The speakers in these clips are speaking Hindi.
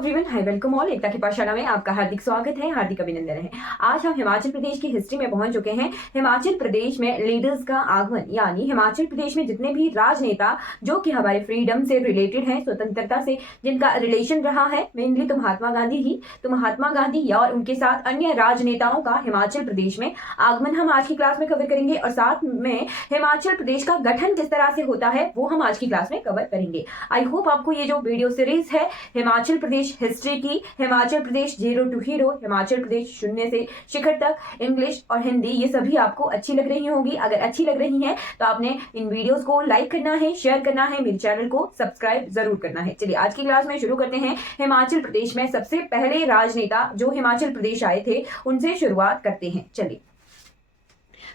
Everyone, hi welcome all. Ekta की पाठशाला में आपका हार्दिक स्वागत है, हार्दिक अभिनंदन है। आज हम हिमाचल प्रदेश की हिस्ट्री में पहुंच चुके हैं। हिमाचल प्रदेश में लीडर्स का आगमन, यानी हिमाचल प्रदेश में जितने भी राजनेता जो कि हमारे फ्रीडम से रिलेटेड हैं, स्वतंत्रता से जिनका रिलेशन रहा है, मेनली तो महात्मा गांधी ही, तो महात्मा गांधी या और उनके साथ अन्य राजनेताओं का हिमाचल प्रदेश में आगमन हम आज की क्लास में कवर करेंगे और साथ में हिमाचल प्रदेश का गठन किस तरह से होता है वो हम आज की क्लास में कवर करेंगे। आई होप आपको ये जो वीडियो सीरीज है हिमाचल प्रदेश हिस्ट्री की, Himachal Pradesh zero to hero, Himachal Pradesh शून्य से शिखर तक, इंग्लिश और हिंदी, ये सभी आपको अच्छी लग रही होंगी। अगर अच्छी लग रही हैं तो आपने इन वीडियोस को लाइक करना है, शेयर करना है, मेरे चैनल को सब्सक्राइब जरूर करना है। चलिए आज की क्लास में शुरू करते हैं। हिमाचल प्रदेश में सबसे पहले राजनेता जो हिमाचल प्रदेश आए थे उनसे शुरुआत करते हैं। चलिए,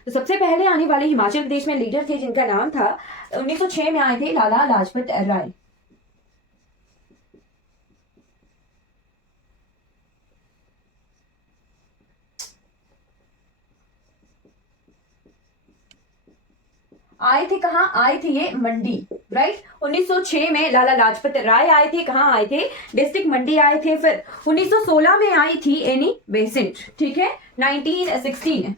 तो सबसे पहले आने वाले हिमाचल प्रदेश में लीडर थे जिनका नाम था 1906 में आए थे लाला लाजपत राय। आए थे कहाँ आए थे? ये मंडी, राइट। 1906 में लाला लाजपत राय आए थे। कहाँ आए थे? डिस्ट्रिक्ट मंडी आए थे। फिर 1916 में आई थी एनी बेसेंट, ठीक है, 1916।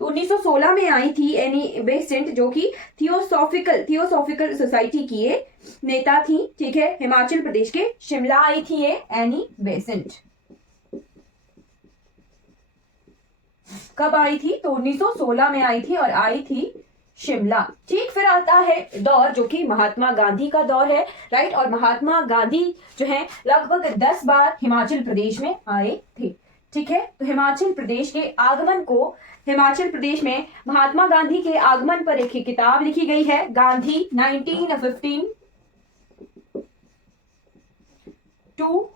तो 1916 में आई थी एनी बेसेंट जो कि थियोसॉफिकल सोसाइटी की ये नेता थी, ठीक है। हिमाचल प्रदेश के शिमला आई थी ये एनी बेसेंट। कब आई थी? तो 1916 में आई थी और आई थी शिमला, ठीक। फिर आता है दौर जो कि महात्मा गांधी का दौर है, राइट। और महात्मा गांधी जो है लगभग 10 बार हिमाचल प्रदेश में आए थे, ठीक है। तो हिमाचल प्रदेश के आगमन को, हिमाचल प्रदेश में महात्मा गांधी के आगमन पर एक किताब लिखी गई है, Gandhi 1915 to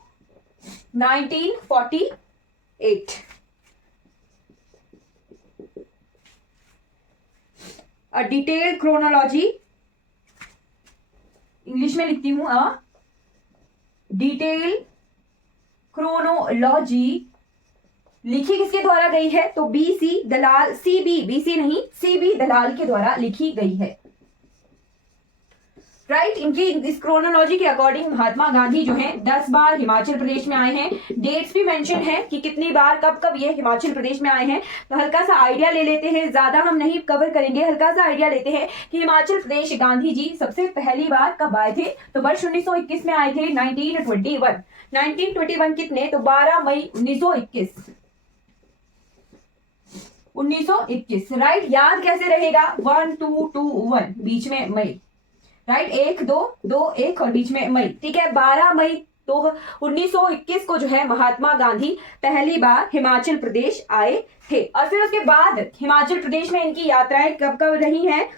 1948। A detail chronology, English में लिखती हूं, अ डिटेल क्रोनोलॉजी लिखी किसके द्वारा गई है? तो बीसी दलाल, बीसी नहीं, सीबी दलाल के द्वारा लिखी गई है, राइट। इनकी इस क्रोनोलॉजी के अकॉर्डिंग महात्मा गांधी जो हैं 10 बार हिमाचल प्रदेश में आए हैं। डेट्स भी मेंशन है कि कितनी बार, कब कब ये हिमाचल प्रदेश में आए हैं। तो हल्का सा आइडिया ले लेते हैं, ज्यादा हम नहीं कवर करेंगे, हल्का सा आइडिया लेते हैं कि हिमाचल प्रदेश गांधी जी सबसे पहली बार कब आए थे। तो वर्ष 1921 में आए थे, 1921 कितने? तो 12 मई 1921, राइट। याद कैसे रहेगा? 1 2 2 1, बीच में मई, राइट। 1 2 2 1 और बीच में मई, ठीक है। 12 मई तो 1921 को जो है महात्मा गांधी पहली बार हिमाचल प्रदेश आए थे। और फिर उसके बाद हिमाचल प्रदेश में इनकी यात्राएं कब कब रही हैं?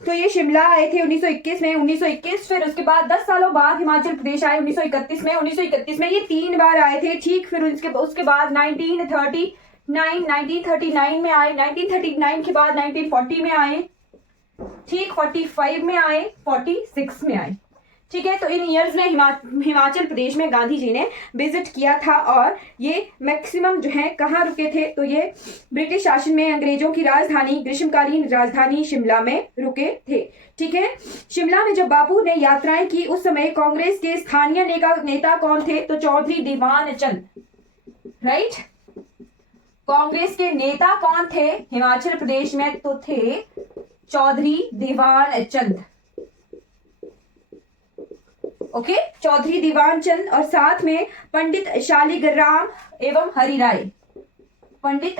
तो ये शिमला आए थे 1921 में, 1921। फिर उसके बाद 10 सालों बाद हिमाचल प्रदेश आए 1931 में ये 3 बार आए थे, ठीक। फिर उसके बाद 1939 में आए, 1939 के बाद 1940 में आए, ठीक। 45 में आए, 46 में आए, ठीक है। तो इन ईयर्स में हिमाचल प्रदेश में गांधी जी ने विजिट किया था और ये मैक्सिमम जो है कहाँ रुके थे? तो ये ब्रिटिश शासन में अंग्रेजों की राजधानी, ग्रीष्मकालीन राजधानी शिमला में रुके थे, ठीक है। शिमला में जब बापू ने यात्राएं की उस समय कांग्रेस के स्थानीय नेता कौन थे? तो चौधरी दीवान चंद, राइट। कांग्रेस के नेता कौन थे हिमाचल प्रदेश में? तो थे चौधरी दीवान चंद, ओके, चौधरी दीवान चंद। और साथ में पंडित शालिग्राम एवं हरिराय, पंडित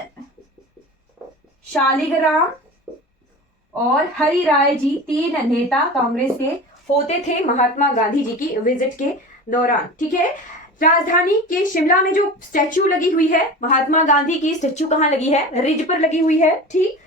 शालिग्राम और हरिराय जी 3 नेता कांग्रेस के होते थे महात्मा गांधी जी की विजिट के दौरान, ठीक है। राजधानी के शिमला में जो स्टैच्यू लगी हुई है महात्मा गांधी की, स्टैच्यू कहाँ लगी है? रिज पर लगी हुई है, ठीक,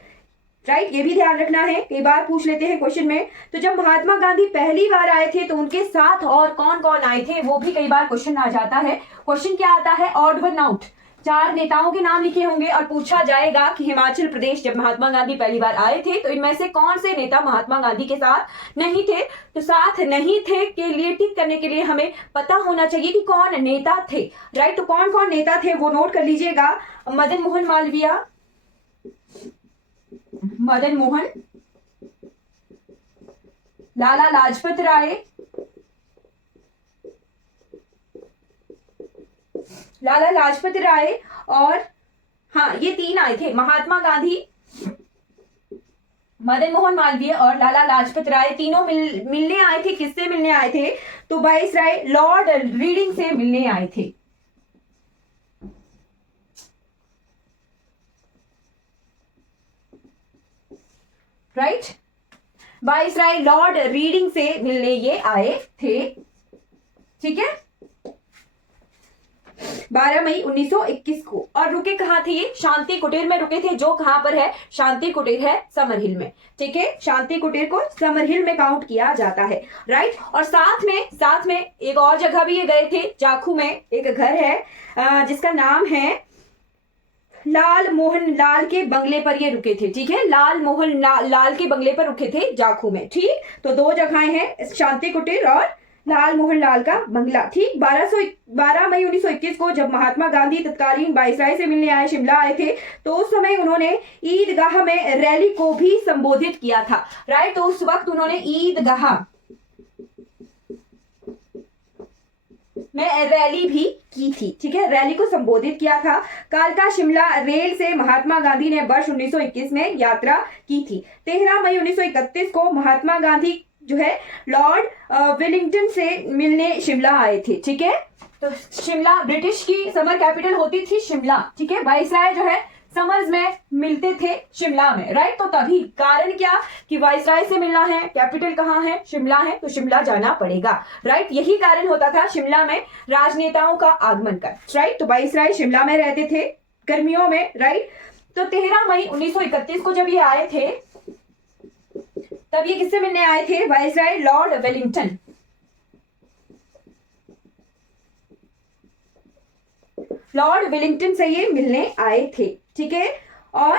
राइट। ये भी ध्यान रखना है, कई बार पूछ लेते हैं क्वेश्चन में। तो जब महात्मा गांधी पहली बार आए थे तो उनके साथ और कौन कौन आए थे वो भी कई बार क्वेश्चन आ जाता है। क्वेश्चन क्या आता है? ऑड वन आउट, 4 नेताओं के नाम लिखे होंगे और पूछा जाएगा कि हिमाचल प्रदेश जब महात्मा गांधी पहली बार आए थे तो इनमें से कौन से नेता महात्मा गांधी के साथ नहीं थे। तो साथ नहीं थे के लिए टिक करने के लिए हमें पता होना चाहिए कि कौन नेता थे, राइट। तो कौन कौन नेता थे वो नोट कर लीजिएगा। मदन मोहन मालवीय, लाला लाजपत राय, लाला लाजपत राय और हाँ ये तीन आए थे, महात्मा गांधी, मदन मोहन मालवीय और लाला लाजपत राय, तीनों मिलने आए थे। किससे मिलने आए थे? तो वाइसराय लॉर्ड रीडिंग से मिलने आए थे। राइट, वाइसराय लॉर्ड रीडिंग से मिलने ये आए थे। ठीक है, 12 मई 1921 को। और रुके कहाँ थे ये? शांति कुटीर में रुके थे, जो कहां पर है? शांति कुटीर है समर हिल में। ठीक है, शांति कुटीर को समर हिल में काउंट किया जाता है। राइट, और साथ में एक और जगह भी ये गए थे, जाखू में एक घर है जिसका नाम है लाल मोहन लाल के बंगले पर ये रुके थे। ठीक है, लाल मोहन लाल के बंगले पर रुके थे जाखू में। ठीक, तो दो जगहें हैं, शांति कुटीर और लाल मोहन लाल का बंगला। ठीक, 12 मई 1921 को जब महात्मा गांधी तत्कालीन वाइसराय से मिलने आए, शिमला आए थे, तो उस समय उन्होंने ईदगाह में रैली को भी संबोधित किया था। राइट, तो उस वक्त उन्होंने ईदगाह में रैली भी की थी। ठीक है, रैली को संबोधित किया था। कालका शिमला रेल से महात्मा गांधी ने वर्ष 1921 में यात्रा की थी। 13 मई 1931 को महात्मा गांधी जो है लॉर्ड वेलिंगटन से मिलने शिमला आए थे। ठीक है, तो शिमला ब्रिटिश की समर कैपिटल होती थी शिमला। ठीक है, वाइसराय जो है समर्स में मिलते थे शिमला में। राइट, तो तभी कारण क्या कि वाइसराय से मिलना है, कैपिटल कहाँ है? शिमला है, तो शिमला जाना पड़ेगा। राइट, यही कारण होता था शिमला में राजनेताओं का आगमन का। राइट, तो वाइसराय शिमला में रहते थे गर्मियों में। राइट, तो 13 मई 1931 को जब ये आए थे, तब ये किससे मिलने आए थे? Viceroy Lord Wellington. Lord Wellington से ये मिलने आए थे। ठीक है, और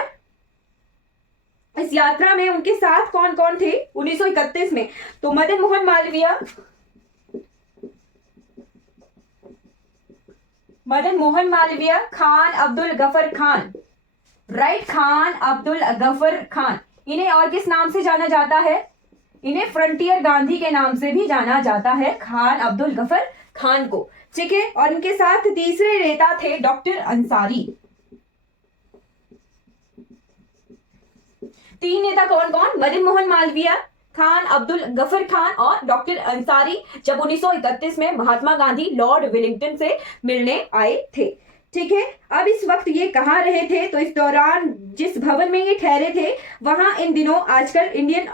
इस यात्रा में उनके साथ कौन कौन थे 1931 में? तो Madan Mohan Malviya, Khan Abdul Gruffudd Khan. Right, Khan Abdul Gruffudd Khan. इन्हें और किस नाम से जाना जाता है? इन्हें फ्रंटियर गांधी के नाम से भी जाना जाता है, खान अब्दुल गफर खान को। ठीक है, और इनके साथ तीसरे नेता थे डॉक्टर अंसारी। तीन नेता कौन कौन? मदन मोहन मालवीय, खान अब्दुल गफर खान और डॉक्टर अंसारी, जब 1931 में महात्मा गांधी लॉर्ड वेलिंगटन से मिलने आए थे। ठीक है, अब इस वक्त ये कहाँ रहे थे? तो इस दौरान जिस भवन में ये ठहरे थे, वहां इन दिनों आजकल Indian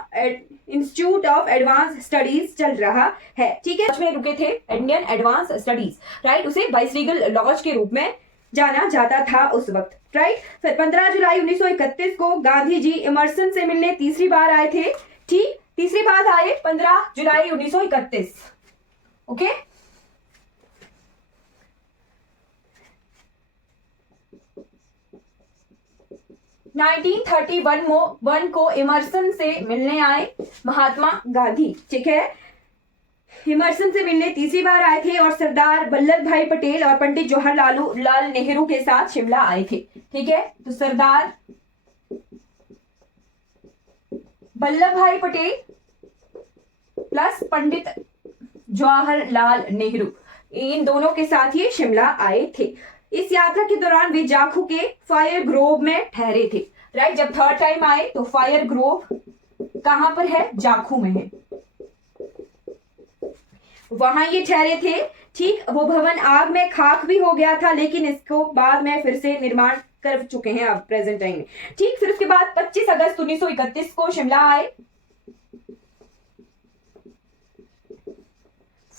institute of advance studies चल रहा है। ठीक है, में रुके थे इंडियन एडवांस स्टडीज। राइट, उसे वाइसरीगल लॉज के रूप में जाना जाता था उस वक्त। राइट, फिर 15 जुलाई 1931 को गांधी जी इमर्सन से मिलने तीसरी बार आए थे। ठीक, तीसरी बार आए 15 जुलाई 1931। ओके, नाइनटीन 1931 को इमर्सन से मिलने आए महात्मा गांधी। ठीक है, इमर्सन से मिलने तीसरी बार आए थे और सरदार वल्लभ भाई पटेल और पंडित जवाहरलाल नेहरू के साथ शिमला आए थे। ठीक है, तो सरदार वल्लभ भाई पटेल प्लस पंडित जवाहरलाल नेहरू, इन दोनों के साथ ये शिमला आए थे। इस यात्रा के दौरान वे जाखू के फायर ग्रोव में ठहरे थे। राइट, जब थर्ड टाइम आए तो फायर ग्रोव कहां पर है? जाखू में है, वहां ये ठहरे थे। ठीक, वो भवन आग में खाक भी हो गया था, लेकिन इसको बाद में फिर से निर्माण कर चुके हैं अब प्रेजेंट टाइम में। ठीक, फिर उसके बाद 25 अगस्त 1931 को शिमला आए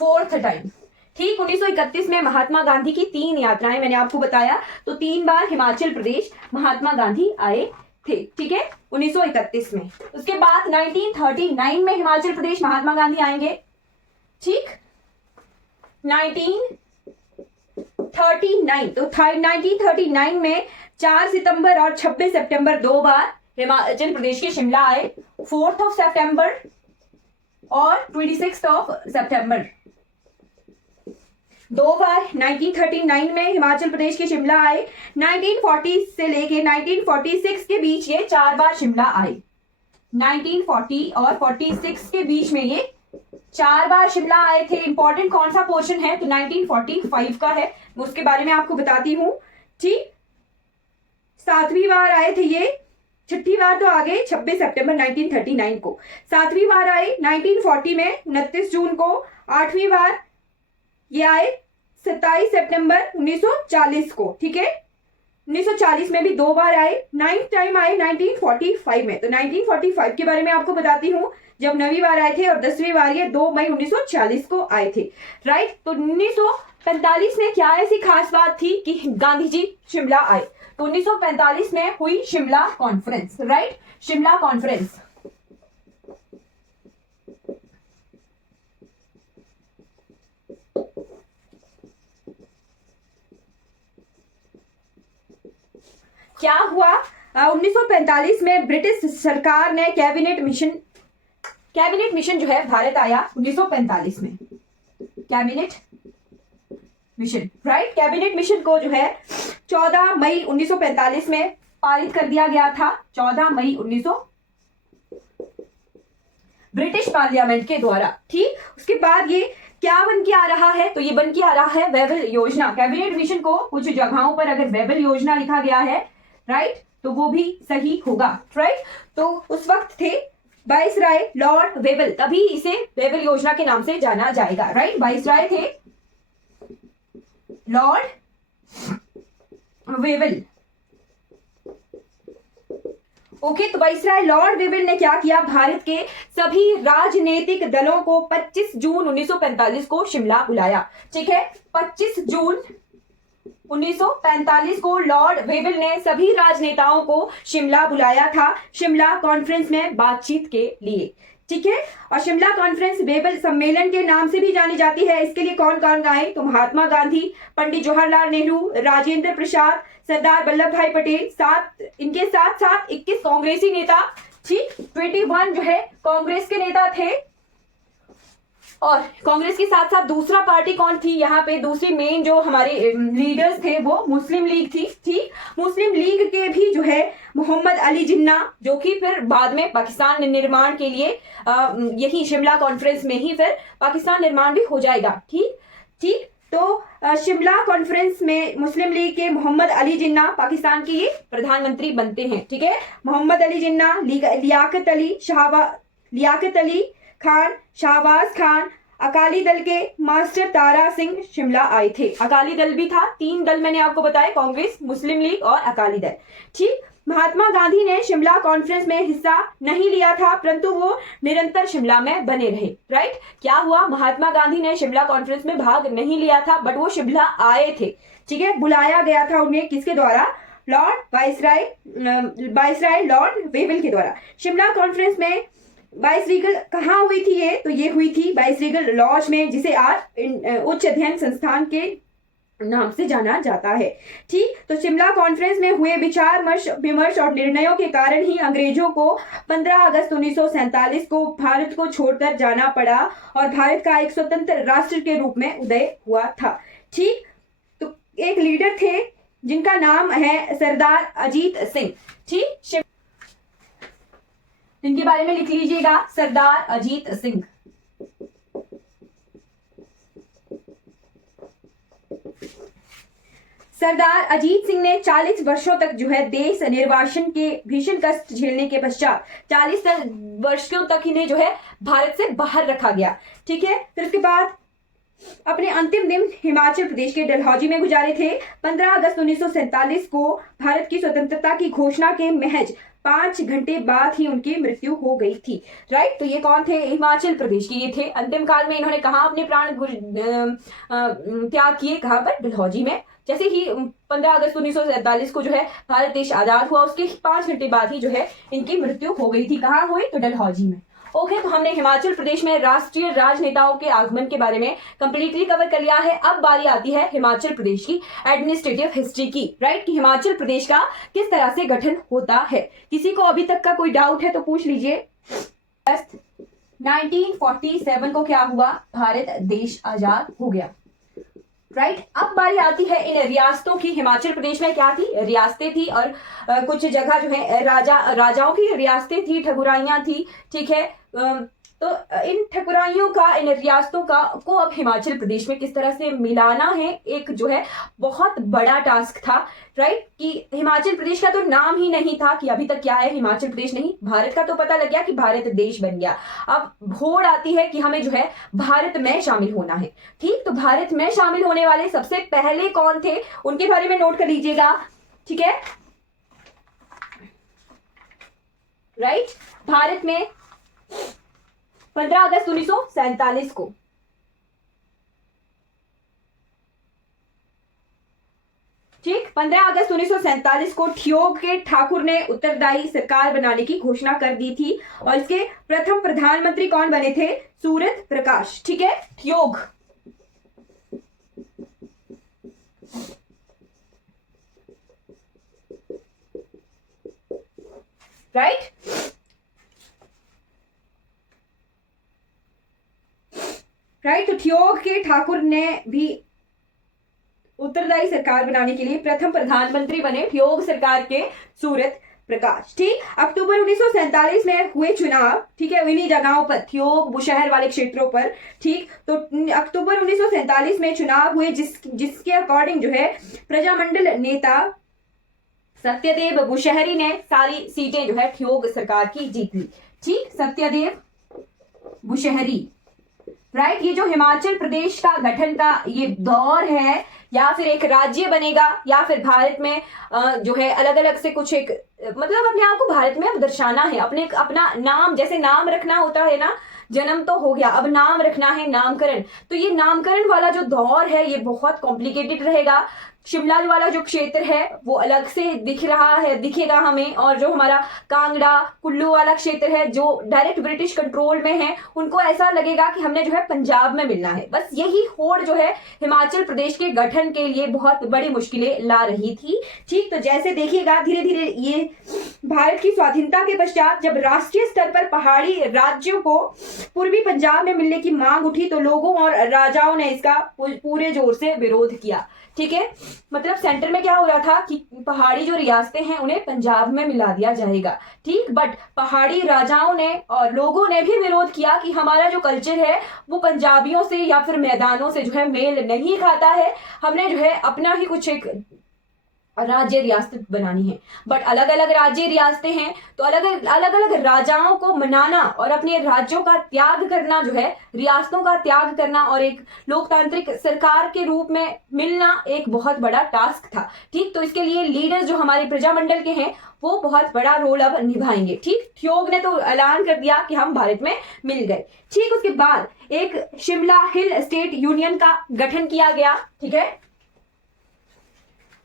फोर्थ टाइम। ठीक, 1931 में महात्मा गांधी की 3 यात्राएं मैंने आपको बताया, तो 3 बार हिमाचल प्रदेश महात्मा गांधी आए थे। ठीक है, 1931 में। उसके बाद 1939 में हिमाचल प्रदेश महात्मा गांधी आएंगे। ठीक, 1939, तो 1939 में 4 सितंबर और 26 सितंबर 2 बार हिमाचल प्रदेश के शिमला आए, 4 सितंबर और 26 सितंबर 2 बार 1939 में हिमाचल प्रदेश के शिमला आए। 1940 से लेके 1946 के बीच ये 4 बार शिमला आए। 1940 और 46 के बीच में ये 4 बार शिमला आए थे। इंपॉर्टेंट कौन सा पोर्शन है, तो 1945 का है, उसके बारे में आपको बताती हूँ। ठीक, 7वीं बार आए थे ये, 6ठी बार तो आ गए 26 सितंबर 1939 को। 7वीं बार आए 1940 में 29 जून को। 8वीं बार ये आए 27 सितंबर 1940 को। ठीक है, 1940 में भी 2 बार आए। 9th टाइम आए 1945 में। तो 1945 के बारे में आपको बताती हूँ, जब 9वीं बार आए थे, और 10वीं बार ये 2 मई 1940 को आए थे। राइट, तो 1945 में क्या ऐसी खास बात थी कि गांधी जी शिमला आए, तो 1945 में हुई Shimla conference. Right, Shimla conference. क्या हुआ, 1945 में ब्रिटिश सरकार ने कैबिनेट मिशन जो है भारत आया 1945 में। Cabinet mission, right, cabinet mission को जो है 14 मई 1945 में पारित कर दिया गया था। 14 मई 1900 ब्रिटिश पार्लियामेंट के द्वारा। ठीक, उसके बाद ये क्या बन के आ रहा है, तो ये बन के आ रहा है वेबल योजना। कैबिनेट मिशन को कुछ जगहों पर अगर वेबल योजना लिखा गया है, राइट, तो वो भी सही होगा। राइट, तो उस वक्त थे वाइसराय लॉर्ड वेबल, तभी इसे वेबल योजना के नाम से जाना जाएगा। राइट, वाइसराय थे लॉर्ड वेबल। ओके, तो वाइसराय लॉर्ड वेबल ने क्या किया, भारत के सभी राजनीतिक दलों को 25 जून 1945 को शिमला बुलाया। ठीक है, 25 जून 1945 को लॉर्ड वेबल ने सभी राजनेताओं को शिमला बुलाया था, शिमला कॉन्फ्रेंस में बातचीत के लिए। ठीक है, और शिमला कॉन्फ्रेंस वेबल सम्मेलन के नाम से भी जानी जाती है। इसके लिए कौन कौन गए, तो महात्मा गांधी, पंडित जवाहरलाल नेहरू, राजेंद्र प्रसाद, सरदार वल्लभ भाई पटेल, इनके साथ साथ 21 कांग्रेसी नेता। ठीक, 21 जो है कांग्रेस के नेता थे, और कांग्रेस के साथ साथ दूसरा पार्टी कौन थी, यहाँ पे दूसरी मेन जो हमारे लीडर्स थे वो मुस्लिम लीग थी। ठीक, मुस्लिम लीग के भी जो है मोहम्मद अली जिन्ना, जो कि फिर बाद में पाकिस्तान निर्माण के लिए यही शिमला कॉन्फ्रेंस में ही फिर पाकिस्तान निर्माण भी हो जाएगा। ठीक ठीक, तो शिमला कॉन्फ्रेंस में मुस्लिम लीग के मोहम्मद अली जिन्ना पाकिस्तान के ये प्रधानमंत्री बनते हैं। ठीक है, मोहम्मद अली जिन्ना, लियाकत अली खान, शाहबाज खान, अकाली दल के मास्टर तारा सिंह शिमला आए थे। अकाली दल भी था, 3 दल मैंने आपको बताया, कांग्रेस, मुस्लिम लीग और अकाली दल। ठीक, महात्मा गांधी ने शिमला कॉन्फ्रेंस में हिस्सा नहीं लिया था, परंतु वो निरंतर शिमला में बने रहे। राइट, क्या हुआ, महात्मा गांधी ने शिमला कॉन्फ्रेंस में भाग नहीं लिया था, बट वो शिमला आए थे। ठीक है, बुलाया गया था उन्हें, किसके द्वारा, लॉर्ड वाइसराय लॉर्ड वेबल के द्वारा। शिमला कॉन्फ्रेंस में वाइसरीगल कहाँ हुई थी, ये तो ये हुई थी वाइसरीगल लॉज में, जिसे आज उच्च अध्ययन संस्थान के नाम से जाना जाता है। ठीक, तो शिमला कॉन्फ्रेंस में हुए विचार विमर्श और निर्णयों के कारण ही अंग्रेजों को 15 अगस्त 1947 को भारत को छोड़कर जाना पड़ा और भारत का एक स्वतंत्र राष्ट्र के रूप में उदय हुआ था। ठीक, तो एक लीडर थे जिनका नाम है सरदार अजीत सिंह। ठीक, इनके बारे में लिख लीजिएगा, सरदार अजीत सिंह। सरदार अजीत सिंह ने 40 वर्षों तक जो है देश निर्वासन के भीषण कष्ट झेलने के पश्चात 40 वर्षों तक इन्हें जो है भारत से बाहर रखा गया। ठीक है, फिर उसके बाद अपने अंतिम दिन हिमाचल प्रदेश के डलहौजी में गुजारे थे। 15 अगस्त 1947 को भारत की स्वतंत्रता की घोषणा के महज 5 घंटे बाद ही उनकी मृत्यु हो गई थी। राइट, तो ये कौन थे, हिमाचल प्रदेश के ये थे। अंतिम काल में इन्होंने कहा अपने प्राण त्याग किए, कहां पर, डलहौजी में। जैसे ही 15 अगस्त 1947 को जो है भारत देश आजाद हुआ, उसके 5 घंटे बाद ही जो है इनकी मृत्यु हो गई थी। कहाँ हुई, तो डलहौजी में। ओके, तो हमने हिमाचल प्रदेश में राष्ट्रीय राजनेताओं के आगमन के बारे में कंप्लीटली कवर कर लिया है। अब बारी आती है हिमाचल प्रदेश की एडमिनिस्ट्रेटिव हिस्ट्री की। राइट, कि हिमाचल प्रदेश का किस तरह से गठन होता है। किसी को अभी तक का कोई डाउट है तो पूछ लीजिए। 1947 को क्या हुआ, भारत देश आजाद हो गया। राइट, अब बारी आती है इन रियासतों की। हिमाचल प्रदेश में क्या थी, रियासतें थी, और कुछ जगह जो है राजाओं की रियासतें थी, ठकुराइयां थी। ठीक है, तो इन ठकुराइयों का, इन रियासतों का को अब हिमाचल प्रदेश में किस तरह से मिलाना है, एक जो है बहुत बड़ा टास्क था, राइट। कि हिमाचल प्रदेश का तो नाम ही नहीं था कि अभी तक क्या है, हिमाचल प्रदेश नहीं, भारत का तो पता लग गया कि भारत देश बन गया। अब होड़ आती है कि हमें जो है भारत में शामिल होना है, ठीक। तो भारत में शामिल होने वाले सबसे पहले कौन थे, उनके बारे में नोट कर लीजिएगा, ठीक है, राइट। भारत में 15 अगस्त 1947 को, ठीक, 15 अगस्त 1947 को ठियोग के ठाकुर ने उत्तरदायी सरकार बनाने की घोषणा कर दी थी। और इसके प्रथम प्रधानमंत्री कौन बने थे, सूरत प्रकाश, ठीक है, ठियोग, राइट। राइट, तो ठियोग के ठाकुर ने भी उत्तरदायी सरकार बनाने के लिए प्रथम प्रधानमंत्री बने, ठियोग सरकार के सूरत प्रकाश, ठीक। अक्टूबर 1947 में हुए चुनाव, ठीक है, इन्हीं जगहों पर, ठियोग बुशहर वाले क्षेत्रों पर, ठीक। तो अक्टूबर 1947 में चुनाव हुए जिसके अकॉर्डिंग जो है प्रजामंडल नेता सत्यदेव बुशहरी ने सारी सीटें जो है ठियोग सरकार की जीत ली, ठीक, सत्यदेव बुशहरी, राइट। ये जो हिमाचल प्रदेश का गठन का ये दौर है, या फिर एक राज्य बनेगा, या फिर भारत में जो है अलग अलग से कुछ एक, मतलब अपने आप को भारत में अब दर्शाना है, अपने अपना नाम, जैसे नाम रखना होता है ना, जन्म तो हो गया, अब नाम रखना है, नामकरण। तो ये नामकरण वाला जो दौर है ये बहुत कॉम्प्लिकेटेड रहेगा। शिमला वाला जो क्षेत्र है वो अलग से दिखेगा हमें, और जो हमारा कांगड़ा कुल्लू वाला क्षेत्र है जो डायरेक्ट ब्रिटिश कंट्रोल में है, उनको ऐसा लगेगा कि हमने जो है पंजाब में मिलना है। बस यही होड़ जो है हिमाचल प्रदेश के गठन के लिए बहुत बड़ी मुश्किलें ला रही थी, ठीक। तो जैसे देखिएगा धीरे धीरे ये भारत की स्वाधीनता के पश्चात जब राष्ट्रीय स्तर पर पहाड़ी राज्यों को पूर्वी पंजाब में मिलने की मांग उठी, तो लोगों और राजाओं ने इसका पूरे जोर से विरोध किया, ठीक है। मतलब सेंटर में क्या हो रहा था कि पहाड़ी जो रियासतें हैं उन्हें पंजाब में मिला दिया जाएगा, ठीक। बट पहाड़ी राजाओं ने और लोगों ने भी विरोध किया कि हमारा जो कल्चर है वो पंजाबियों से या फिर मैदानों से जो है मेल नहीं खाता है, हमने जो है अपना ही कुछ एक राज्य रियासत बनानी है। बट अलग अलग राज्य रियासतें हैं, तो अलग अलग राजाओं को मनाना और अपने राज्यों का त्याग करना, जो है रियासतों का त्याग करना और एक लोकतांत्रिक सरकार के रूप में मिलना एक बहुत बड़ा टास्क था, ठीक। तो इसके लिए लीडर्स जो हमारे प्रजामंडल के हैं वो बहुत बड़ा रोल अब निभाएंगे, ठीक। ठियोग ने तो ऐलान कर दिया कि हम भारत में मिल गए, ठीक। उसके बाद एक शिमला हिल स्टेट यूनियन का गठन किया गया, ठीक है।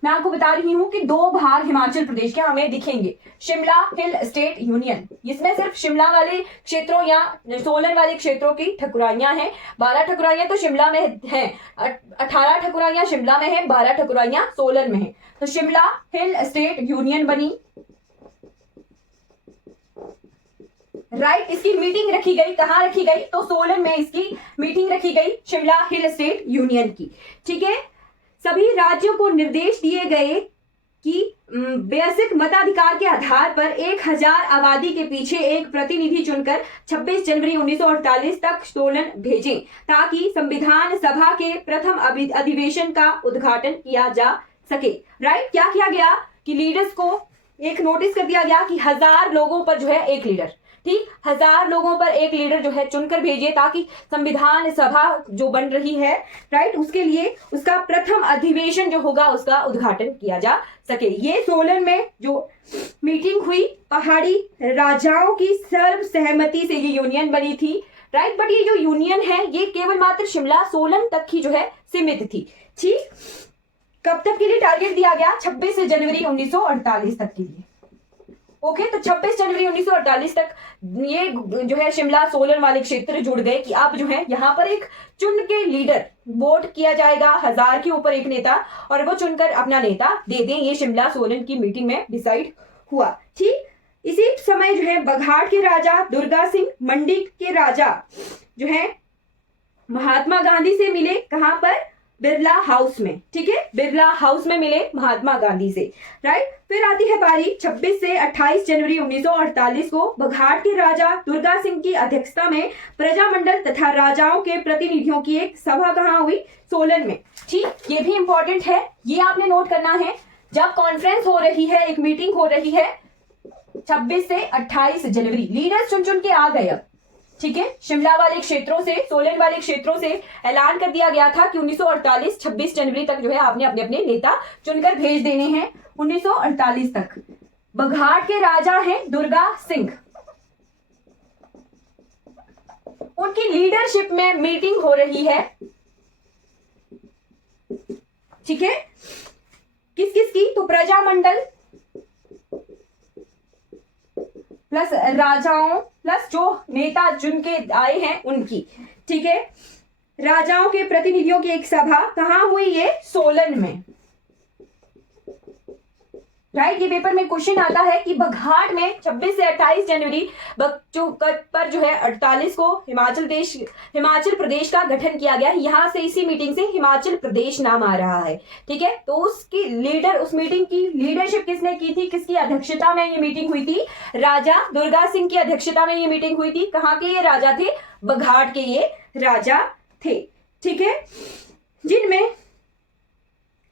मैं आपको बता रही हूं कि दो भाग हिमाचल प्रदेश के हमें दिखेंगे, शिमला हिल स्टेट यूनियन, इसमें सिर्फ शिमला वाले क्षेत्रों या सोलन वाले क्षेत्रों की ठकुराइयां हैं। 12 ठकुराइयां तो शिमला में हैं, 18 ठकुराइयां शिमला में हैं, 12 ठकुराइयां सोलन में हैं। तो शिमला हिल स्टेट यूनियन बनी, राइट। इसकी मीटिंग रखी गई, कहां रखी गई, तो सोलन में इसकी मीटिंग रखी गई, शिमला हिल स्टेट यूनियन की, ठीक है। सभी राज्यों को निर्देश दिए गए कि बेसिक मताधिकार के आधार पर 1000 आबादी के पीछे एक प्रतिनिधि चुनकर 26 जनवरी 1948 तक सोलन भेजें, ताकि संविधान सभा के प्रथम अधिवेशन का उद्घाटन किया जा सके, राइट। क्या किया गया कि लीडर्स को एक नोटिस कर दिया गया कि 1000 लोगों पर जो है एक लीडर, ठीक, 1000 लोगों पर एक लीडर जो है चुनकर भेजिए, ताकि संविधान सभा जो बन रही है, राइट, उसके लिए उसका प्रथम अधिवेशन जो होगा उसका उद्घाटन किया जा सके। ये सोलन में जो मीटिंग हुई, पहाड़ी राजाओं की सर्व सहमति से ये यूनियन बनी थी, राइट। बट ये जो यूनियन है ये केवल मात्र शिमला सोलन तक ही जो है सीमित थी, ठीक। कब तक के लिए टारगेट दिया गया, 26 जनवरी 1948 तक के लिए, ओके। तो 26 जनवरी 1948 तक ये जो है शिमला सोलन वाले क्षेत्र जुड़ गए कि अब जो है यहाँ पर एक चुन के लीडर वोट किया जाएगा, 1000 के ऊपर एक नेता, और वो चुनकर अपना नेता दे दें। ये शिमला सोलन की मीटिंग में डिसाइड हुआ, ठीक। इसी समय जो है बघाट के राजा दुर्गा सिंह, मंडी के राजा जो है महात्मा गांधी से मिले, कहां पर, बिरला हाउस में, ठीक है, बिरला हाउस में मिले महात्मा गांधी से, राइट। फिर आती है बारी 26 से 28 जनवरी 1948 को बघाट के राजा दुर्गा सिंह की अध्यक्षता में प्रजामंडल तथा राजाओं के प्रतिनिधियों की एक सभा कहाँ हुई? सोलन में, ठीक। ये भी इंपॉर्टेंट है, ये आपने नोट करना है। जब कॉन्फ्रेंस हो रही है, एक मीटिंग हो रही है 26 से 28 जनवरी, लीडर्स चुन चुन के आ गए अब, ठीक है। शिमला वाले क्षेत्रों से, सोलन वाले क्षेत्रों से ऐलान कर दिया गया था कि 1948 26 जनवरी तक जो है आपने अपने अपने नेता चुनकर भेज देने हैं। 1948 तक बघाट के राजा हैं दुर्गा सिंह, उनकी लीडरशिप में मीटिंग हो रही है, ठीक है। किस किस की? तो प्रजामंडल प्लस राजाओं प्लस जो नेता चुन के आए हैं उनकी, ठीक है। राजाओं के प्रतिनिधियों की एक सभा कहां हुई? ये सोलन में, राइट। ये पेपर में क्वेश्चन आता है कि बघाट में 26 से 28 जनवरी पर जो है 48 को हिमाचल प्रदेश का गठन किया गया। यहां से इसी मीटिंग से हिमाचल प्रदेश नाम आ रहा है, ठीक है। तो उसकी उस मीटिंग की लीडरशिप किसने की थी? किसकी अध्यक्षता में ये मीटिंग हुई थी? राजा दुर्गा सिंह की अध्यक्षता में ये मीटिंग हुई थी। कहाँ के ये राजा थे? बघाट के ये राजा थे, ठीक है। जिनमें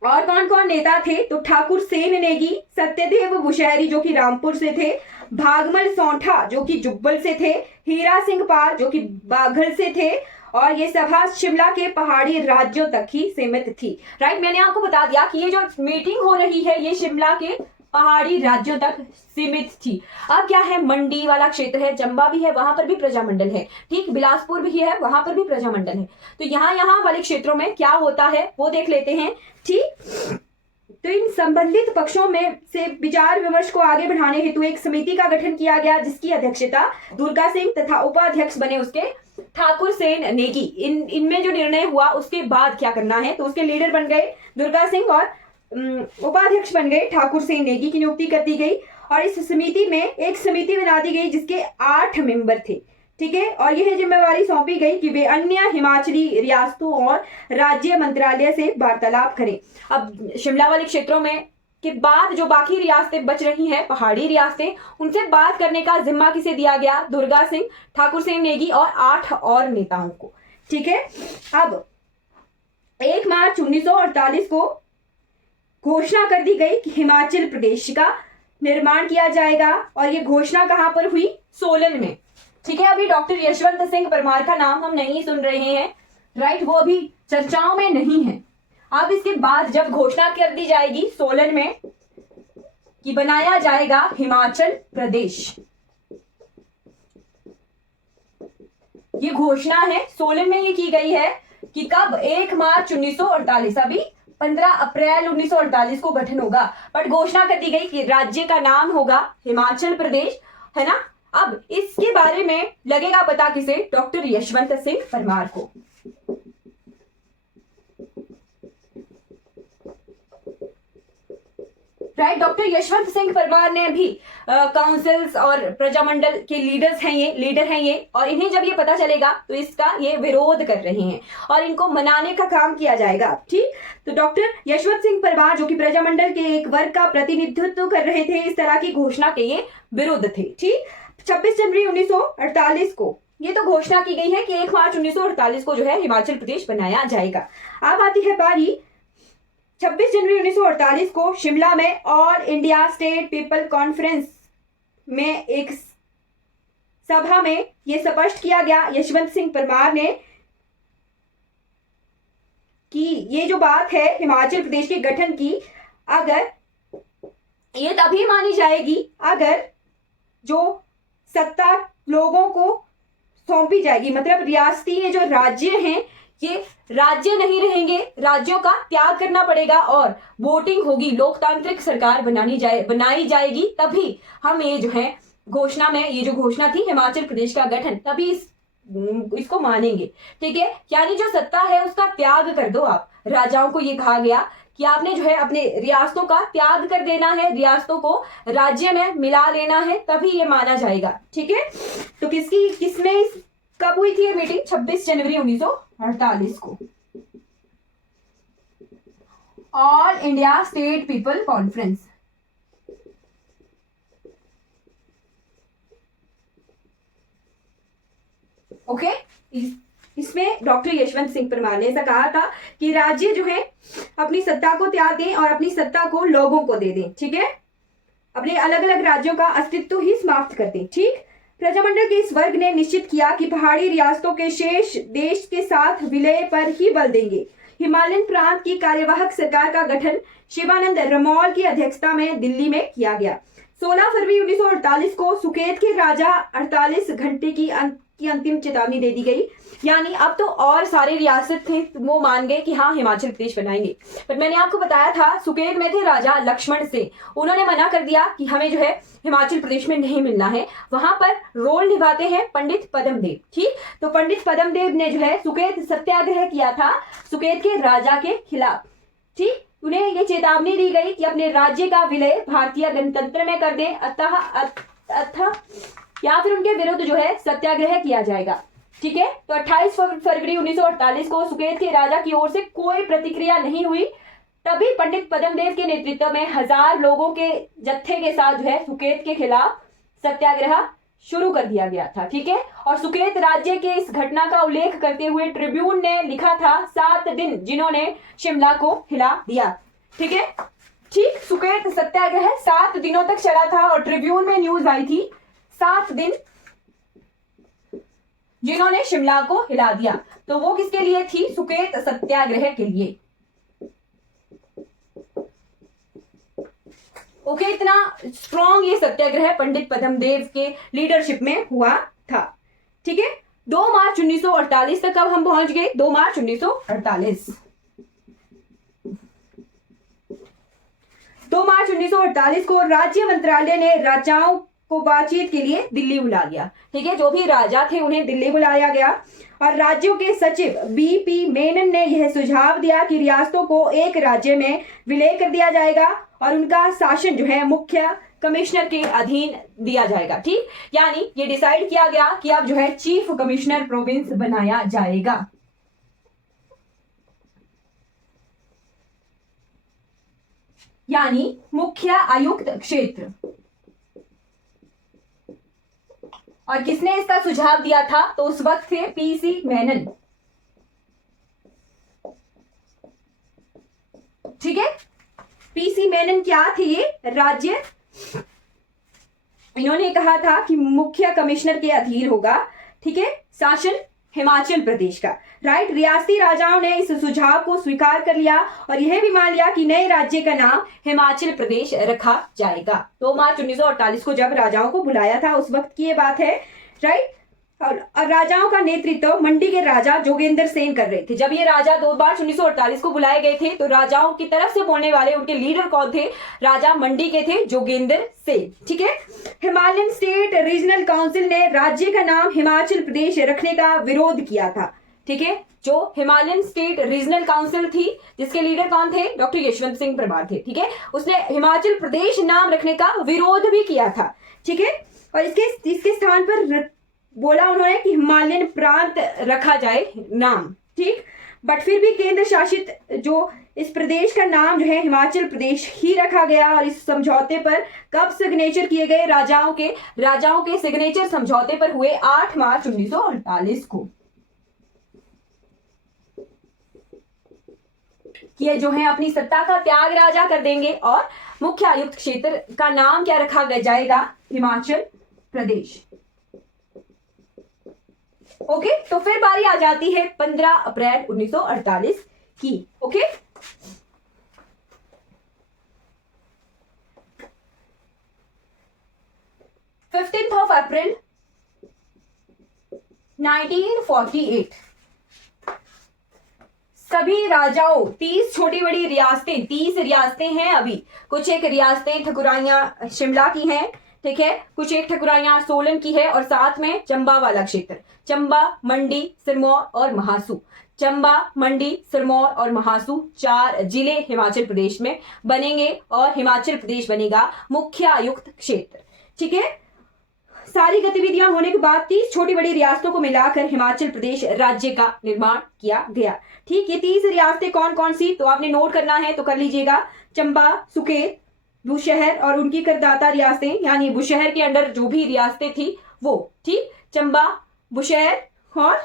और कौन कौन नेता थे? तो ठाकुर सेन नेगी, सत्यदेव बुशहरी जो कि रामपुर से थे, भागमल सौंठा जो कि जुब्बल से थे, हीरा सिंह पाल जो कि बाघल से थे, और ये सभा शिमला के पहाड़ी राज्यों तक ही सीमित थी, राइट। मैंने आपको बता दिया कि ये जो मीटिंग हो रही है ये शिमला के पहाड़ी राज्यों तक सीमित थी। अब क्या है? मंडी वाला क्षेत्र है, चंबा भी है, वहां पर भी प्रजामंडल है, ठीक। बिलासपुर भी है, वहां पर भी प्रजामंडल है। तो यहाँ वाले क्षेत्रों में क्या होता है वो देख लेते हैं, ठीक। तो इन संबंधित पक्षों में से विचार विमर्श को आगे बढ़ाने हेतु एक समिति का गठन किया गया, जिसकी अध्यक्षता दुर्गा सिंह तथा उपाध्यक्ष बने उसके ठाकुर सेन नेगी। इनमें जो निर्णय हुआ उसके बाद क्या करना है, तो उसके लीडर बन गए दुर्गा सिंह और उपाध्यक्ष बन गए ठाकुर सेन नेगी की नियुक्ति कर दी गई। और इस समिति में एक समिति बना दी गई जिसके 8 मेंबर थे, ठीक है। और यह जिम्मेवारी सौंपी गई कि वे अन्य हिमाचली रियासतों और राज्य मंत्रालय से वार्तालाप करें। अब शिमला वाले क्षेत्रों में के बाद जो बाकी रियासतें बच रही हैं, पहाड़ी रियासतें, उनसे बात करने का जिम्मा किसे दिया गया? दुर्गा सिंह, ठाकुर सेन नेगी और 8 और नेताओं को, ठीक है। अब 1 मार्च 1948 को घोषणा कर दी गई कि हिमाचल प्रदेश का निर्माण किया जाएगा, और ये घोषणा कहां पर हुई? सोलन में, ठीक है। अभी डॉक्टर यशवंत सिंह परमार का नाम हम नहीं सुन रहे हैं, राइट, वो अभी चर्चाओं में नहीं है। अब इसके बाद जब घोषणा कर दी जाएगी सोलन में कि बनाया जाएगा हिमाचल प्रदेश, ये घोषणा है सोलन में ये की गई है कि कब? 1 मार्च 1948। अभी 15 अप्रैल 1948 को गठन होगा, बट घोषणा कर दी गई कि राज्य का नाम होगा हिमाचल प्रदेश, है ना। अब इसके बारे में लगेगा पता किसे? डॉक्टर यशवंत सिंह परमार को। राइट, डॉक्टर यशवंत सिंह परमार ने भी काउंसिल्स और प्रजामंडल के लीडर हैं ये, और इन्हें जब ये पता चलेगा तो इसका ये विरोध कर रहे हैं और इनको मनाने का काम किया जाएगा, ठीक। तो डॉक्टर यशवंत सिंह परमार जो कि प्रजामंडल के एक वर्ग का प्रतिनिधित्व कर रहे थे, इस तरह की घोषणा के ये विरुद्ध थे, ठीक। 26 जनवरी 1948 को ये तो घोषणा की गई है कि 1 मार्च 1948 को जो है हिमाचल प्रदेश बनाया जाएगा। अब आती है बारी 26 जनवरी 1948 को शिमला में all India state people conference में एक सभा में यह स्पष्ट किया गया यशवंत सिंह परमार ने कि ये जो बात है हिमाचल प्रदेश के गठन की, अगर ये तभी मानी जाएगी अगर जो सत्ता लोगों को सौंपी जाएगी, मतलब रियासती ये जो राज्य हैं ये राज्य नहीं रहेंगे, राज्यों का त्याग करना पड़ेगा और वोटिंग होगी, लोकतांत्रिक सरकार बनाई जाएगी, तभी हम ये जो है घोषणा में, ये जो घोषणा थी हिमाचल प्रदेश का गठन, तभी इसको मानेंगे, ठीक है। यानी जो सत्ता है उसका त्याग कर दो आप। राजाओं को ये कहा गया कि आपने जो है अपने रियासतों का त्याग कर देना है, रियासतों को राज्य में मिला लेना है, तभी ये माना जाएगा, ठीक है। तो किसमें कब हुई थी ये मीटिंग? 26 जनवरी 1948 को। All India state people conference. Okay, इसमें डॉक्टर यशवंत सिंह परमार ने ऐसा कहा था कि राज्य जो है अपनी सत्ता को त्याग दें और अपनी सत्ता को लोगों को दे दें। ठीक है, अपने अलग अलग राज्यों का अस्तित्व ही समाप्त कर दें। ठीक, प्रजामंडल के इस वर्ग ने निश्चित किया कि पहाड़ी रियासतों के शेष देश के साथ विलय पर ही बल देंगे। हिमालयन प्रांत की कार्यवाहक सरकार का गठन शिवानंद रमौल की अध्यक्षता में दिल्ली में किया गया। 16 फरवरी 1948 को सुकेत के राजा 48 घंटे की अंतिम चेतावनी दे दी गई। यानी अब तो और सारे रियासत थे वो मान गए कि हाँ हिमाचल प्रदेश बनाएंगे, पर मैंने आपको बताया था सुकेत में थे राजा लक्ष्मण सिंह, उन्होंने मना कर दिया कि हमें जो है हिमाचल प्रदेश में नहीं मिलना है। वहां पर रोल निभाते हैं पंडित पद्मदेव। ठीक, तो पंडित पद्मदेव ने जो है सुकेत सत्याग्रह किया था सुकेत के राजा के खिलाफ। ठीक, उन्हें ये चेतावनी दी गई कि अपने राज्य का विलय भारतीय गणतंत्र में कर दें, अतः या फिर उनके विरुद्ध जो है सत्याग्रह किया जाएगा। ठीक है, तो 28 फरवरी 1948 को सुकेत के राजा की ओर से कोई प्रतिक्रिया नहीं हुई। तभी पंडित पद्मदेव के नेतृत्व में 1000 लोगों के जत्थे के साथ जो है सुकेत के खिलाफ सत्याग्रह शुरू कर दिया गया था। ठीक है, और सुकेत राज्य के इस घटना का उल्लेख करते हुए ट्रिब्यून ने लिखा था 7 दिन जिन्होंने शिमला को हिला दिया। ठीक है, ठीक, सुकेत सत्याग्रह 7 दिनों तक चला था और ट्रिब्यून में न्यूज आई थी 7 दिन जिन्होंने शिमला को हिला दिया। तो वो किसके लिए थी? सुकेत सत्याग्रह के लिए। ओके, इतना स्ट्रॉन्ग ये सत्याग्रह पंडित पद्मदेव के लीडरशिप में हुआ था। ठीक है, 2 मार्च 1948 तक अब हम पहुंच गए। 2 मार्च 1948 2 मार्च 1948 को राज्य मंत्रालय ने राजाओं को बातचीत के लिए दिल्ली बुला लिया। ठीक है, जो भी राजा थे उन्हें दिल्ली बुलाया गया और राज्यों के सचिव बीपी मेनन ने यह सुझाव दिया कि रियासतों को एक राज्य में विलय कर दिया जाएगा और उनका शासन जो है मुख्य कमिश्नर के अधीन दिया जाएगा। ठीक, यानी ये डिसाइड किया गया कि अब जो है चीफ कमिश्नर प्रोविंस बनाया जाएगा। यानी मुख्य आयुक्त क्षेत्र। और किसने इसका सुझाव दिया था? तो उस वक्त थे पीसी मेनन। ठीक है, पीसी मेनन क्या थे? ये राज्य, इन्होंने कहा था कि मुख्य कमिश्नर के अधीन होगा। ठीक है, शासन हिमाचल प्रदेश का। राइट, रियासती राजाओं ने इस सुझाव को स्वीकार कर लिया और यह भी मान लिया कि नए राज्य का नाम हिमाचल प्रदेश रखा जाएगा। 2 मार्च 1948 को जब राजाओं को बुलाया था उस वक्त की ये बात है। राइट, और राजाओं का नेतृत्व मंडी के राजा जोगेंद्र सेन कर रहे थे। जब ये राजा 2 मार्च 1948 को बुलाए गए थे तो राजाओं की तरफ से बोलने वाले उनके लीडर कौन थे? राजा मंडी के थे जोगेंद्र सेन। ठीक है, हिमालयन स्टेट रीजनल काउंसिल ने राज्य का नाम हिमाचल प्रदेश रखने का विरोध किया था। ठीक है, जो हिमालयन स्टेट रीजनल काउंसिल थी जिसके लीडर कौन थे? डॉक्टर यशवंत सिंह परमार थे। ठीक है, उसने हिमाचल प्रदेश नाम रखने का विरोध भी किया था। ठीक है, और इसके स्थान पर बोला उन्होंने कि हिमालयन प्रांत रखा जाए नाम। ठीक, बट फिर भी केंद्र शासित जो इस प्रदेश का नाम जो है हिमाचल प्रदेश ही रखा गया। और इस समझौते पर कब सिग्नेचर किए गए? राजाओं के सिग्नेचर समझौते पर हुए 8 मार्च 1948 को। ये जो है अपनी सत्ता का त्याग राजा कर देंगे और मुख्य आयुक्त क्षेत्र का नाम क्या रखा जाएगा? हिमाचल प्रदेश। ओके, तो फिर बारी आ जाती है 15 अप्रैल 1948 की। ओके, अप्रैल 1948 सभी राजाओं 30 छोटी बड़ी रियासतें, 30 रियासतें हैं अभी। कुछ एक रियासतें ठकुराइयां शिमला की हैं। ठीक है, कुछ एक ठकुराइयां सोलन की है और साथ में चंबा वाला क्षेत्र, चंबा, मंडी, सिरमौर और महासू। चंबा, मंडी, सिरमौर और महासू 4 जिले हिमाचल प्रदेश में बनेंगे और हिमाचल प्रदेश बनेगा मुख्य आयुक्त क्षेत्र। ठीक है, सारी गतिविधियां होने के बाद 30 छोटी बड़ी रियासतों को मिलाकर हिमाचल प्रदेश राज्य का निर्माण किया गया। ठीक, ये 30 रियासतें कौन कौन सी, तो आपने नोट करना है तो कर लीजिएगा। चंबा, सुकेत, बुशहर और उनकी करदाता रियासतें, यानी बुशहर के अंडर जो भी रियासतें थी वो। ठीक, चंबा, बुशहर और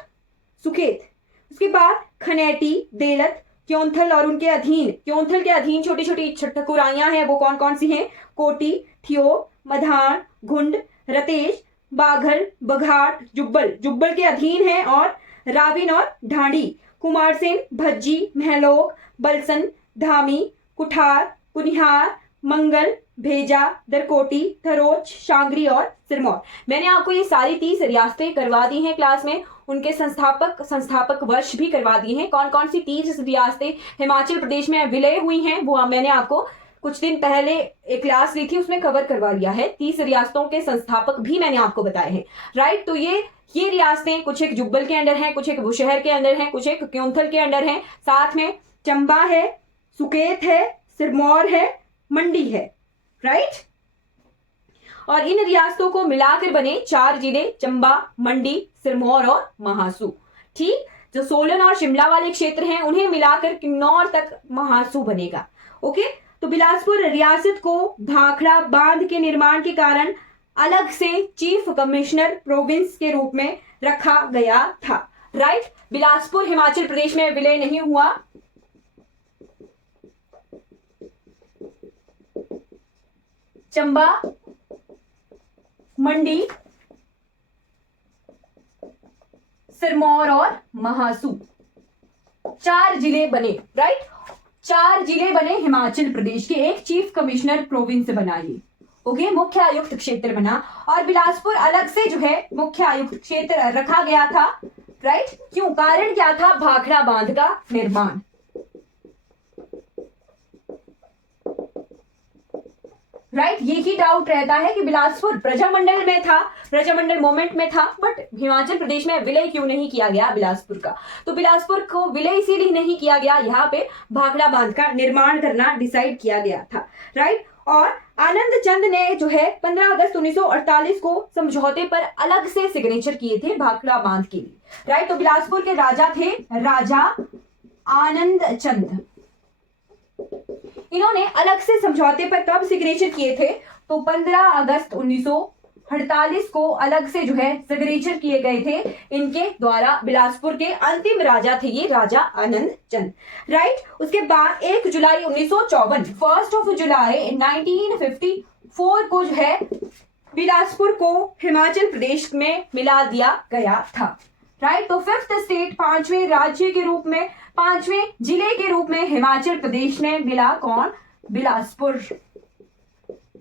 सुकेत। उसके बाद खनेटी, देलत, क्योंथल और उनके अधीन, क्योंथल के अधीन छोटी छोटी ठकुराइयां हैं, वो कौन कौन सी हैं, कोटी, ठियोग, मधान, घुंड, रतेश, बाघल, बघाट, जुब्बल, जुब्बल के अधीन है, और राविन और ढांडी, कुमारसेन, भज्जी, महलोक, बलसन, धामी, कुठार, कुनिहार, मंगल, भेजा, दरकोटी, थरोच, शांगरी और सिरमौर। मैंने आपको ये सारी 30 रियासतें करवा दी हैं क्लास में, उनके संस्थापक वर्ष भी करवा दिए हैं। कौन कौन सी 30 रियासतें हिमाचल प्रदेश में विलय हुई हैं वो मैंने आपको कुछ दिन पहले एक क्लास ली थी, उसमें कवर करवा लिया है। 30 रियासतों के संस्थापक भी मैंने आपको बताए हैं, राइट। तो ये रियासतें कुछ एक जुब्बल के अंडर हैं, कुछ एक बुशहर के अंदर हैं, कुछ एक क्योंथल के अंडर हैं, साथ में चंबा है, सुकेत है, सिरमौर है, मंडी है, राइट। और इन रियासतों को मिलाकर बने 4 जिले, चंबा, मंडी, सिरमौर और महासू। ठीक, जो सोलन और शिमला वाले क्षेत्र हैं उन्हें मिलाकर किन्नौर तक महासू बनेगा। ओके, तो बिलासपुर रियासत को भाखड़ा बांध के निर्माण के कारण अलग से चीफ कमिश्नर प्रोविंस के रूप में रखा गया था, राइट। बिलासपुर हिमाचल प्रदेश में विलय नहीं हुआ। चंबा, मंडी, सिरमौर और महासू 4 जिले बने, राइट। 4 जिले बने हिमाचल प्रदेश के, एक चीफ कमिश्नर प्रोविंस बना ये, ओके, मुख्य आयुक्त क्षेत्र बना। और बिलासपुर अलग से जो है मुख्य आयुक्त क्षेत्र रखा गया था, राइट। क्यों, कारण क्या था, भाखड़ा बांध का निर्माण। राइट, ये ही डाउट रहता है कि बिलासपुर प्रजामंडल में था, प्रजामंडल मोमेंट में था, बट हिमाचल प्रदेश में विलय क्यों नहीं किया गया बिलासपुर का। तो बिलासपुर को विलय इसीलिए नहीं किया गया, यहाँ पे भाखड़ा बांध का निर्माण करना डिसाइड किया गया था, राइट। और आनंद चंद ने जो है 15 अगस्त 1948 को समझौते पर अलग से सिग्नेचर किए थे भाखड़ा बांध के लिए, राइट। तो बिलासपुर के राजा थे राजा आनंद चंद। इन्होंने अलग से समझौते पर कब सिग्नेचर किए थे, तो 15 अगस्त 1948 को अलग से जो है सिग्नेचर किए गए थे इनके द्वारा। बिलासपुर के अंतिम राजा थे ये राजा आनंद चंद, राइट। उसके बाद 1 जुलाई 1954, 1 जुलाई 1954 को जो है बिलासपुर को हिमाचल प्रदेश में मिला दिया गया था, राइट। तो 5th स्टेट, 5वें राज्य के रूप में, 5वें जिले के रूप में हिमाचल प्रदेश में मिला कौन, बिलासपुर।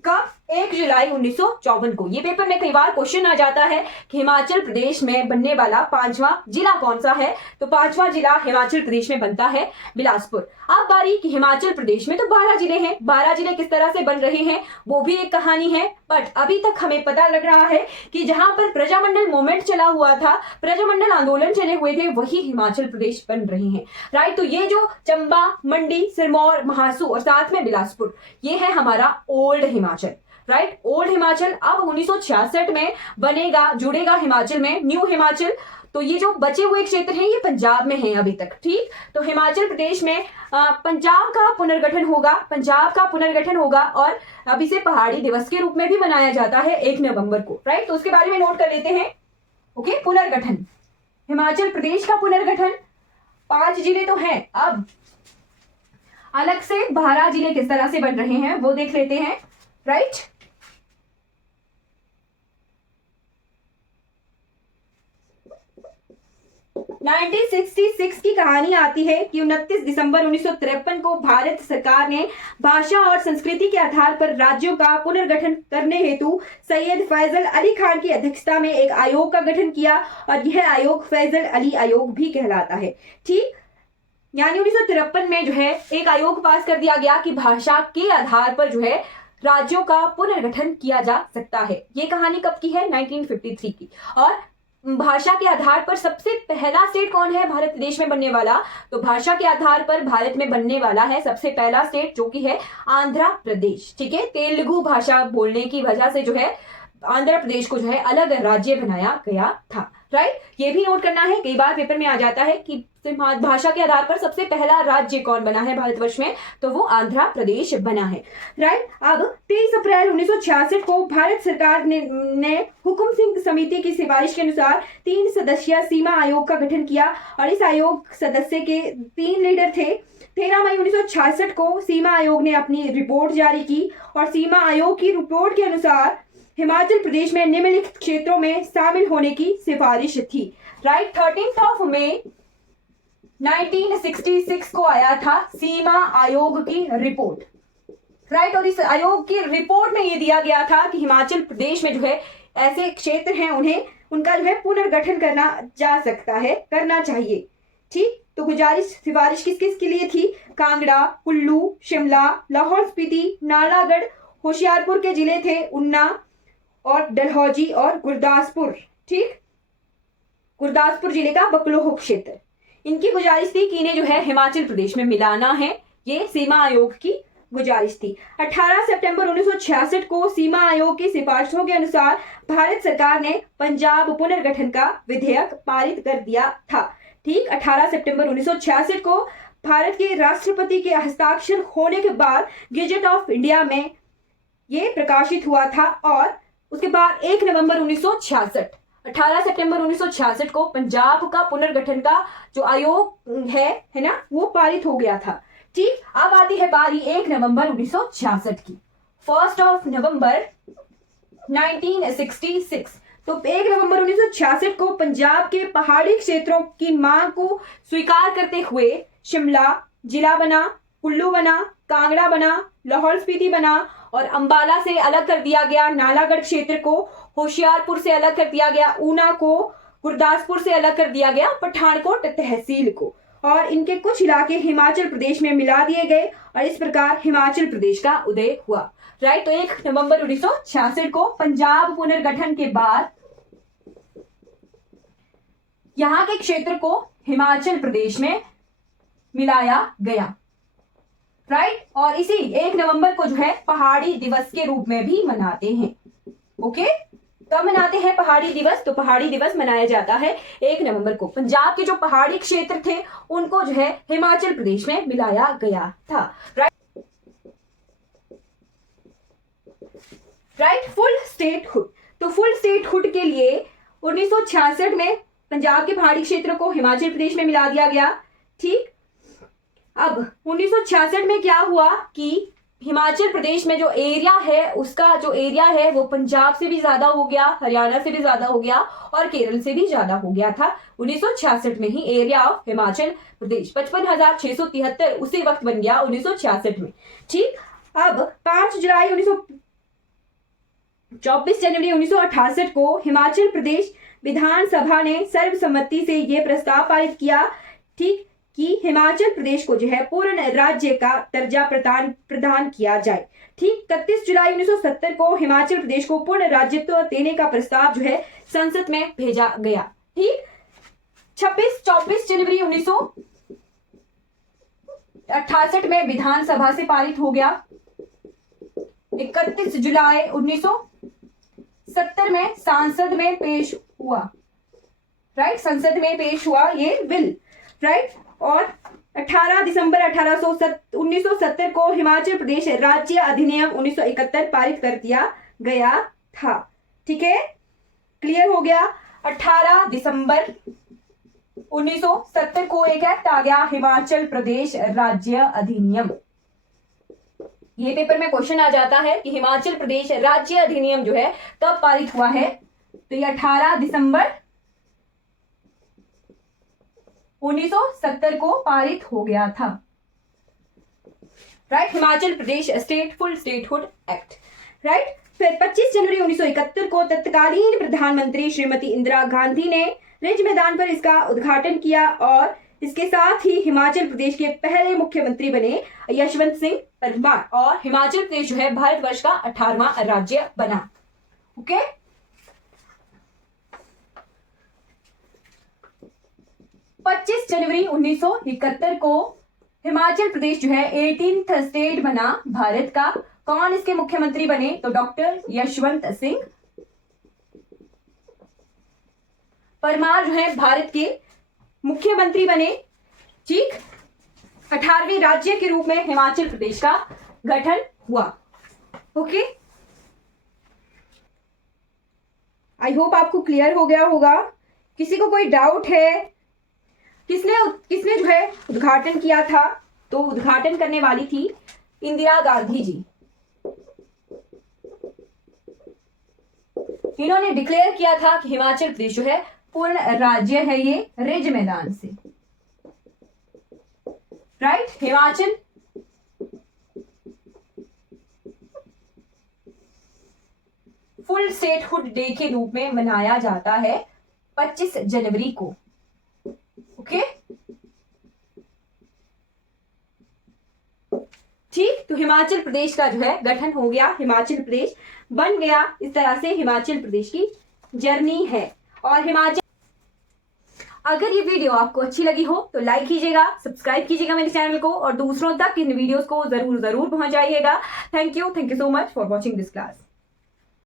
कब, 1 जुलाई 1954 को। ये पेपर में कई बार क्वेश्चन आ जाता है कि हिमाचल प्रदेश में बनने वाला 5वां जिला कौन सा है, तो 5वां जिला हिमाचल प्रदेश में बनता है बिलासपुर। अब बारी कि हिमाचल प्रदेश में तो 12 जिले हैं, 12 जिले किस तरह से बन रहे हैं वो भी एक कहानी है, बट अभी तक हमें पता लग रहा है कि जहां पर प्रजामंडल मूवमेंट चला हुआ था, प्रजामंडल आंदोलन चले हुए थे, वही हिमाचल प्रदेश बन रहे हैं, राइट। तो ये जो चंबा, मंडी, सिरमौर, महासू और साथ में बिलासपुर, ये है हमारा old Himachal, right. Old Himachal अब 1966 में बनेगा, जुड़ेगा हिमाचल में, न्यू हिमाचल। तो ये जो बचे हुए क्षेत्र हैं ये पंजाब में हैं अभी तक, ठीक। तो हिमाचल प्रदेश में पंजाब का पुनर्गठन होगा, पंजाब का पुनर्गठन होगा, और अब इसे पहाड़ी दिवस के रूप में भी मनाया जाता है 1 नवंबर को, राइट। तो उसके बारे में नोट कर लेते हैं, ओके। पुनर्गठन, हिमाचल प्रदेश का पुनर्गठन, 5 जिले तो हैं, अब अलग से 12 जिले किस तरह से बन रहे हैं वो देख लेते हैं, राइट। नाइनटीन 1966 की कहानी आती है कि 29 दिसंबर 1953 को भारत सरकार ने भाषा और संस्कृति के आधार पर राज्यों का पुनर्गठन करने हेतु सैयद फैजल अली खान की अध्यक्षता में एक आयोग का गठन किया, और यह आयोग फैजल अली आयोग भी कहलाता है, ठीक। यानी 1953 में जो है एक आयोग पास कर दिया गया कि भाषा के आधार पर जो है राज्यों का पुनर्गठन किया जा सकता है। ये कहानी कब की है, 1953 की। और भाषा के आधार पर सबसे पहला स्टेट कौन है भारत देश में बनने वाला, तो भाषा के आधार पर भारत में बनने वाला है सबसे पहला स्टेट जो कि है आंध्र प्रदेश, ठीक है। तेलुगु भाषा बोलने की वजह से जो है आंध्र प्रदेश को जो है अलग राज्य बनाया गया था। राइट, ये भी नोट करना है, कई बार पेपर में आ जाता है कि भाषा के आधार पर सबसे पहला राज्य कौन बना है भारतवर्ष में, तो वो आंध्र प्रदेश बना है। राइट, अब 23 अप्रैल 1966 को भारत सरकार ने हुकुम सिंह समिति की सिफारिश के अनुसार 3 सदस्यीय सीमा आयोग का गठन किया और इस आयोग सदस्य के 3 लीडर थे। 13 मई 1966 को सीमा आयोग ने अपनी रिपोर्ट जारी की और सीमा आयोग की रिपोर्ट के अनुसार हिमाचल प्रदेश में निम्नलिखित क्षेत्रों में शामिल होने की सिफारिश थी। राइट, 13 मई 1966 को आया था सीमा आयोग की रिपोर्ट। राइट, और इस आयोग की रिपोर्ट में ये दिया गया था कि हिमाचल प्रदेश में जो है ऐसे क्षेत्र हैं उनका जो है पुनर्गठन करना जा सकता है, करना चाहिए। ठीक, तो गुजारिश सिफारिश किस किस के लिए थी? कांगड़ा, कुल्लू, शिमला, लाहौल स्पीति, नालागढ़, होशियारपुर के जिले थे ऊना और डलहौजी और गुरदासपुर। ठीक, गुरदासपुर जिले का बकलोह क्षेत्र, इनकी गुजारिश थी कि इन्हें जो है हिमाचल प्रदेश में मिलाना है। ये सीमा आयोग की गुजारिश थी। 18 सितंबर 1966 को सीमा आयोग की सिफारिशों के अनुसार भारत सरकार ने पंजाब पुनर्गठन का विधेयक पारित कर दिया था। ठीक, 18 सितंबर 1966 को भारत के राष्ट्रपति के हस्ताक्षर होने के बाद गेजेट ऑफ इंडिया में ये प्रकाशित हुआ था और उसके बाद 1 नवंबर 1966, 18 सितंबर 1966 को पंजाब का पुनर्गठन का जो आयोग है ना, वो पारित हो गया था। ठीक, अब आती है बारी 1 नवंबर 1966 की। 1 नवंबर 1966, तो 1 नवंबर 1966 को पंजाब के पहाड़ी क्षेत्रों की मांग को स्वीकार करते हुए शिमला जिला बना, कुल्लू बना, कांगड़ा बना, लाहौल स्पीति बना और अंबाला से अलग कर दिया गया, नालागढ़ क्षेत्र को होशियारपुर से अलग कर दिया गया, ऊना को गुरदासपुर से अलग कर दिया गया, पठानकोट तहसील को, और इनके कुछ इलाके हिमाचल प्रदेश में मिला दिए गए और इस प्रकार हिमाचल प्रदेश का उदय हुआ। राइट, तो 1 नवंबर 1966 को पंजाब पुनर्गठन के बाद यहां के क्षेत्र को हिमाचल प्रदेश में मिलाया गया। राइट, और इसी 1 नवंबर को जो है पहाड़ी दिवस के रूप में भी मनाते हैं। ओके, कब मनाते हैं पहाड़ी दिवस? तो पहाड़ी दिवस मनाया जाता है 1 नवंबर को। पंजाब के जो पहाड़ी क्षेत्र थे उनको जो है हिमाचल प्रदेश में मिलाया गया था। राइट, फुल स्टेटहुड, तो फुल स्टेटहुड के लिए 1966 में पंजाब के पहाड़ी क्षेत्र को हिमाचल प्रदेश में मिला दिया गया। ठीक, अब 1966 में क्या हुआ कि हिमाचल प्रदेश में जो एरिया है, उसका जो एरिया है वो पंजाब से भी ज्यादा हो गया, हरियाणा से भी ज्यादा हो गया और केरल से भी ज्यादा हो गया था। 1966 में ही एरिया ऑफ हिमाचल प्रदेश 55,673 उसी वक्त बन गया 1966 में। ठीक, अब 24 जनवरी 1968 को हिमाचल प्रदेश विधानसभा ने सर्वसम्मति से यह प्रस्ताव पारित किया, ठीक, कि हिमाचल प्रदेश को जो है पूर्ण राज्य का दर्जा प्रदान किया जाए। ठीक, 31 जुलाई 1970 को हिमाचल प्रदेश को पूर्ण राज्यत्व देने का प्रस्ताव जो है संसद में भेजा गया। ठीक, 24 जनवरी 1968 में विधानसभा से पारित हो गया। 31 जुलाई 1970 में संसद में पेश हुआ। राइट, संसद में पेश हुआ ये बिल। राइट, और 18 दिसंबर 1970 को हिमाचल प्रदेश राज्य अधिनियम 1971 पारित कर दिया गया था। ठीक है, क्लियर हो गया। 18 दिसंबर 1970 को एक एक्ट आ गया, हिमाचल प्रदेश राज्य अधिनियम। ये पेपर में क्वेश्चन आ जाता है कि हिमाचल प्रदेश राज्य अधिनियम जो है कब पारित हुआ है, तो ये 18 दिसंबर 1970 को पारित हो गया था। Right, Himachal Pradesh full statehood act. Right, फिर 25 जनवरी 1971 को तत्कालीन प्रधानमंत्री श्रीमती इंदिरा गांधी ने रिज मैदान पर इसका उद्घाटन किया और इसके साथ ही हिमाचल प्रदेश के पहले मुख्यमंत्री बने यशवंत सिंह परमार और हिमाचल प्रदेश जो है भारतवर्ष का 18वां राज्य बना। ओके, 25 जनवरी 1971 को हिमाचल प्रदेश जो है 18th स्टेट बना भारत का। कौन इसके मुख्यमंत्री बने, तो डॉक्टर यशवंत सिंह परमार जो है भारत के मुख्यमंत्री बने। ठीक, 18वें राज्य के रूप में हिमाचल प्रदेश का गठन हुआ। ओके, आई होप आपको क्लियर हो गया होगा। किसी को कोई डाउट है? किसने जो है उद्घाटन किया था? तो उद्घाटन करने वाली थी इंदिरा गांधी जी। इन्होंने डिक्लेयर किया था कि हिमाचल प्रदेश जो है पूर्ण राज्य है, ये रिज मैदान से। Right, Himachal full statehood day के रूप में मनाया जाता है 25 जनवरी को। ओके, ठीक, तो हिमाचल प्रदेश का जो है गठन हो गया, हिमाचल प्रदेश बन गया। इस तरह से हिमाचल प्रदेश की जर्नी है। और हिमाचल, अगर ये वीडियो आपको अच्छी लगी हो तो लाइक कीजिएगा, सब्सक्राइब कीजिएगा मेरे चैनल को और दूसरों तक इन वीडियोस को जरूर पहुंचाइएगा। Thank you so much for watching this class.